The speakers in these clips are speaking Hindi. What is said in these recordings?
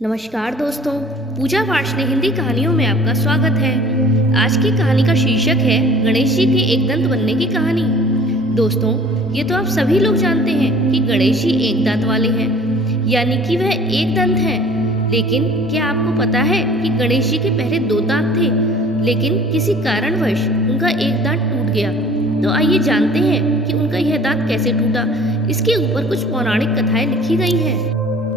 नमस्कार दोस्तों, पूजा पाठ ने हिंदी कहानियों में आपका स्वागत है। आज की कहानी का शीर्षक है गणेश जी के एक दंत बनने की कहानी। दोस्तों, ये तो आप सभी लोग जानते हैं कि गणेश जी एक दांत वाले हैं, यानी कि वह एक दंत हैं। लेकिन क्या आपको पता है कि गणेश जी के पहले दो दांत थे, लेकिन किसी कारणवश उनका एक दांत टूट गया। तो आइए जानते हैं कि उनका यह दांत कैसे टूटा। इसके ऊपर कुछ पौराणिक कथाएं लिखी गई हैं।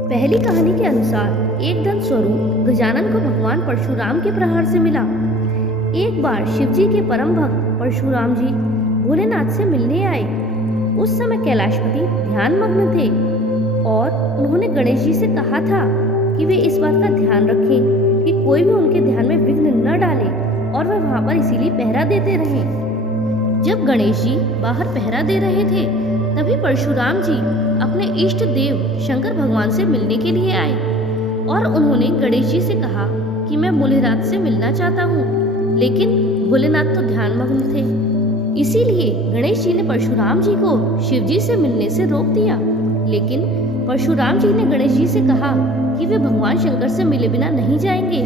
पहली कहानी के अनुसार एक दंत स्वरूप गजानन को भगवान परशुराम के प्रहार से मिला। एक बार शिवजी के परम भक्त परशुराम जी भोलेनाथ से मिलने आए। उस समय कैलाशपति ध्यान मग्न थे और उन्होंने गणेश जी से कहा था कि वे इस बात का ध्यान रखें कि कोई भी उनके ध्यान में विघ्न न डाले और वे वहां पर इसीलिए पहरा देते रहें। जब गणेश जी बाहर पहरा दे रहे थे, तभी परशुराम जी अपने इष्ट देव शंकर भगवान से मिलने के लिए आए और उन्होंने गणेश जी से कहा कि मैं भोलेनाथ से मिलना चाहता हूँ, लेकिन भोलेनाथ तो ध्यान मग्न थे। इसीलिए गणेश जी ने परशुराम जी को शिव जी से मिलने से रोक दिया। लेकिन परशुराम जी ने गणेश जी से कहा कि वे भगवान शंकर से मिले बिना नहीं जाएंगे।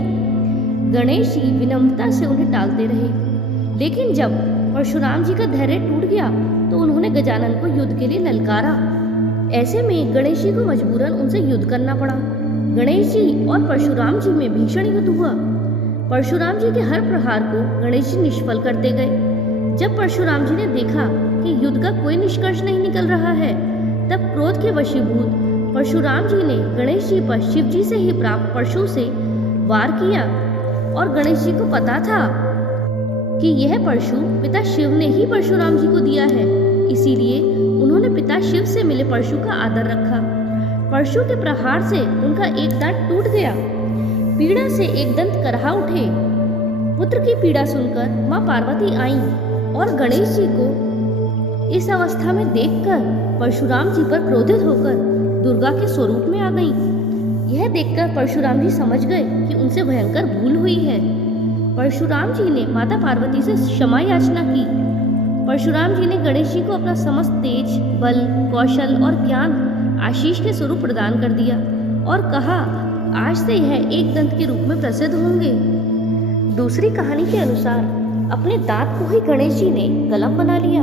गणेश जी विनम्रता से उन्हें टालते रहे, लेकिन जब परशुराम जी का धैर्य टूट गया तो उन्होंने गजानन को युद्ध के लिए ललकारा। ऐसे में गणेश जी को मजबूरन उनसे युद्ध करना पड़ा। गणेश जी और परशुराम जी में भीषण युद्ध हुआ। परशुराम जी के हर प्रहार को गणेश जी निष्फल करते गए। जब परशुराम जी ने देखा कि युद्ध का कोई निष्कर्ष नहीं निकल रहा है, तब क्रोध के वशीभूत परशुराम जी ने गणेश जी पर शिव जी से ही प्राप्त परशु से वार किया। और गणेश जी को पता था कि यह परशु पिता शिव ने ही परशुराम जी को दिया है, इसीलिए उन्होंने पिता शिव से मिले परशु का आदर रखा। परशु के प्रहार से उनका एक दांत टूट गया। पीड़ा से एक दंत करहा उठे। पुत्र की पीड़ा सुनकर मां पार्वती आईं और गणेश जी को इस अवस्था में देखकर परशुराम जी पर क्रोधित होकर दुर्गा के स्वरूप में आ गईं। यह देखकर परशुराम जी समझ गए कि उनसे भयंकर भूल हुई है। परशुराम जी ने माता पार्वती से क्षमा याचना की। परशुराम जी ने गणेश जी को अपना समस्त तेज, बल, कौशल और ज्ञान आशीष के स्वरूप प्रदान कर दिया और कहा, आज से यह एक दंत के रूप में प्रसिद्ध होंगे। दूसरी कहानी के अनुसार अपने दांत को ही गणेश जी ने कलम बना लिया।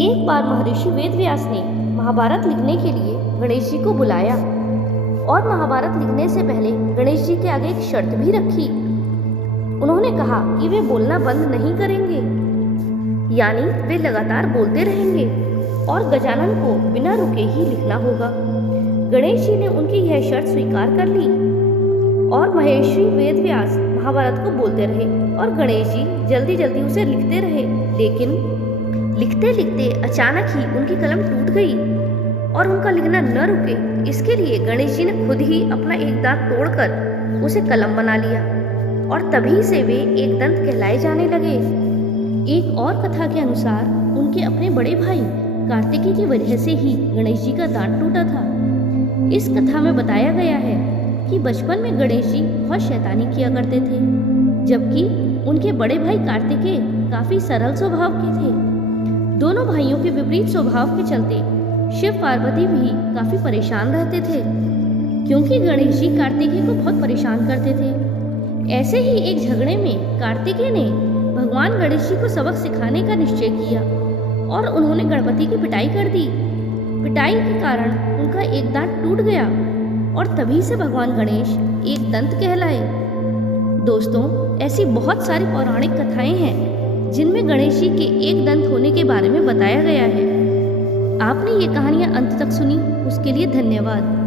एक बार महर्षि वेदव्यास ने महाभारत लिखने के लिए गणेश जी को बुलाया और महाभारत लिखने से पहले गणेश जी के आगे एक शर्त भी रखी। उन्होंने कहा कि वे बोलना बंद नहीं करेंगे, यानी वे लगातार बोलते रहेंगे और गजानन को बिना रुके ही लिखना होगा। गणेश जी ने उनकी यह शर्त स्वीकार कर ली और महर्षि वेदव्यास महाभारत को बोलते रहे और गणेश जी जल्दी जल्दी उसे लिखते रहे। लेकिन लिखते लिखते अचानक ही उनकी कलम टूट गई और उनका लिखना न रुके। इसके लिए गणेश जी ने खुद ही अपना एक दांत तोड़कर उसे कलम बना लिया और तभी से वे एक दंत कहलाए जाने लगे। एक और कथा के अनुसार उनके अपने बड़े भाई कार्तिकेय की वजह से ही गणेश जी का दांत टूटा था। इस कथा में बताया गया है कि बचपन में गणेश जी बहुत शैतानी किया करते थे, जबकि उनके बड़े भाई कार्तिकेय काफी सरल स्वभाव के थे। दोनों भाइयों के विपरीत स्वभाव के चलते शिव पार्वती भी काफी परेशान रहते थे, क्योंकि गणेश जी कार्तिकेय को बहुत परेशान करते थे। ऐसे ही एक झगड़े में कार्तिकेय ने भगवान गणेश जी को सबक सिखाने का निश्चय किया और उन्होंने गणपति की पिटाई कर दी। पिटाई के कारण उनका एक दांत टूट गया और तभी से भगवान गणेश एक दंत कहलाए। दोस्तों, ऐसी बहुत सारी पौराणिक कथाएं हैं जिनमें गणेश जी के एक दंत होने के बारे में बताया गया है। आपने ये कहानियां अंत तक सुनी, उसके लिए धन्यवाद।